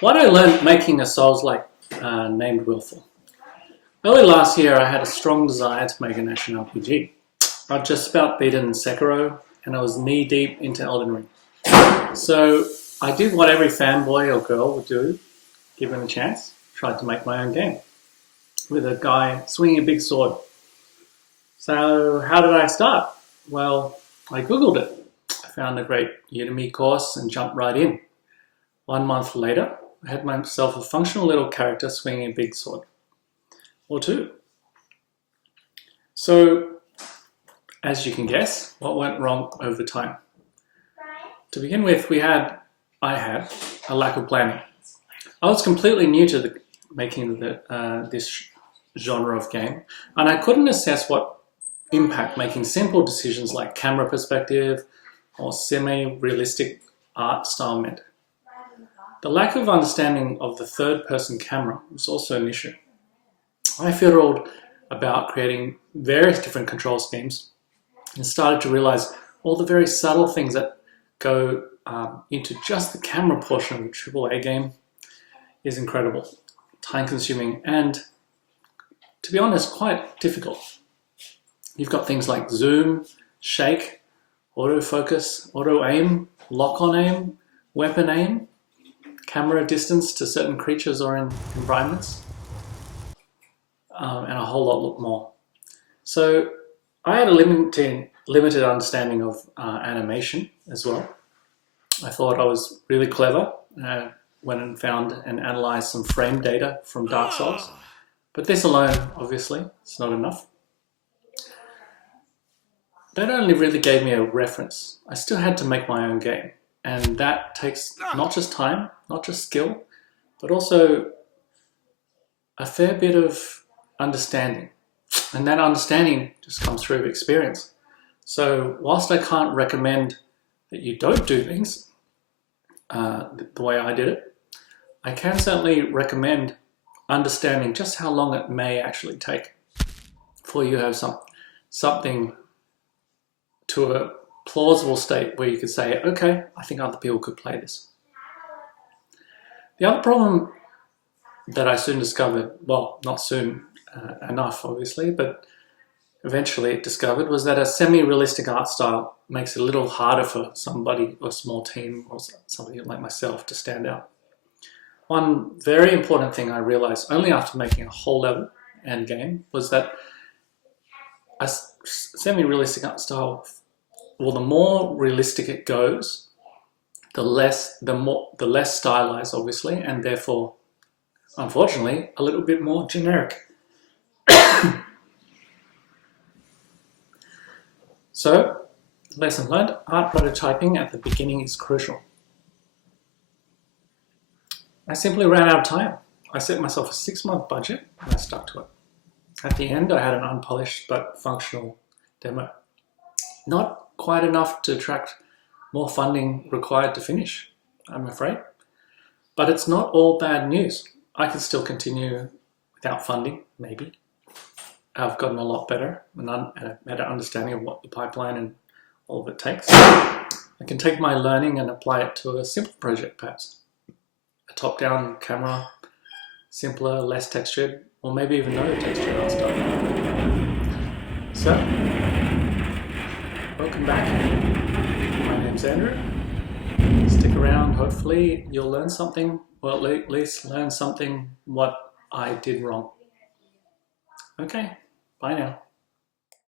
What I learned making a Soulslike named Willful. Early last year, I had a strong desire to make an action RPG. I'd just about beaten Sekiro, and I was knee-deep into Elden Ring. So I did what every fanboy or girl would do, given a chance. Tried to make my own game, with a guy swinging a big sword. So how did I start? Well, I Googled it. I found a great Udemy course and jumped right in. 1 month later, I had myself a functional little character swinging a big sword. Or two. So, as you can guess, what went wrong over time? To begin with, I had a lack of planning. I was completely new to making this genre of game, and I couldn't assess what impact making simple decisions like camera perspective or semi-realistic art style meant. The lack of understanding of the third-person camera was also an issue. I fiddled about creating various different control schemes and started to realize all the very subtle things that go into just the camera portion of a AAA game is incredible, time-consuming, and, to be honest, quite difficult. You've got things like zoom, shake, autofocus, auto-aim, lock-on aim, weapon aim, camera distance to certain creatures or environments, and a whole lot more. So I had a limited understanding of animation as well. I thought I was really clever. Went and found and analyzed some frame data from Dark Souls. But this alone, obviously, is not enough. That only really gave me a reference. I still had to make my own game. And that takes not just time, not just skill, but also a fair bit of understanding. And that understanding just comes through experience. So whilst I can't recommend that you don't do things the way I did it, I can certainly recommend understanding just how long it may actually take before you have something to a plausible state where you could say, okay, I think other people could play this. The other problem that I soon discovered, well, not soon enough obviously, but eventually discovered, was that a semi-realistic art style makes it a little harder for somebody or a small team or somebody like myself to stand out. One very important thing I realized only after making a whole level and game was that a semi-realistic art style, well, the more realistic it goes, the less stylized, obviously, and therefore, unfortunately, a little bit more generic. So, lesson learned, art prototyping at the beginning is crucial. I simply ran out of time. I set myself a 6-month budget and I stuck to it. At the end, I had an unpolished but functional demo. Not quite enough to attract more funding required to finish, I'm afraid. But it's not all bad news. I can still continue without funding, maybe. I've gotten a lot better and a better understanding of what the pipeline and all of it takes. I can take my learning and apply it to a simple project, perhaps. A top-down camera, simpler, less textured, or maybe even no textured art style. So, welcome back. My name's Andrew. Stick around, hopefully you'll learn something, or at least learn something what I did wrong. Okay, bye now.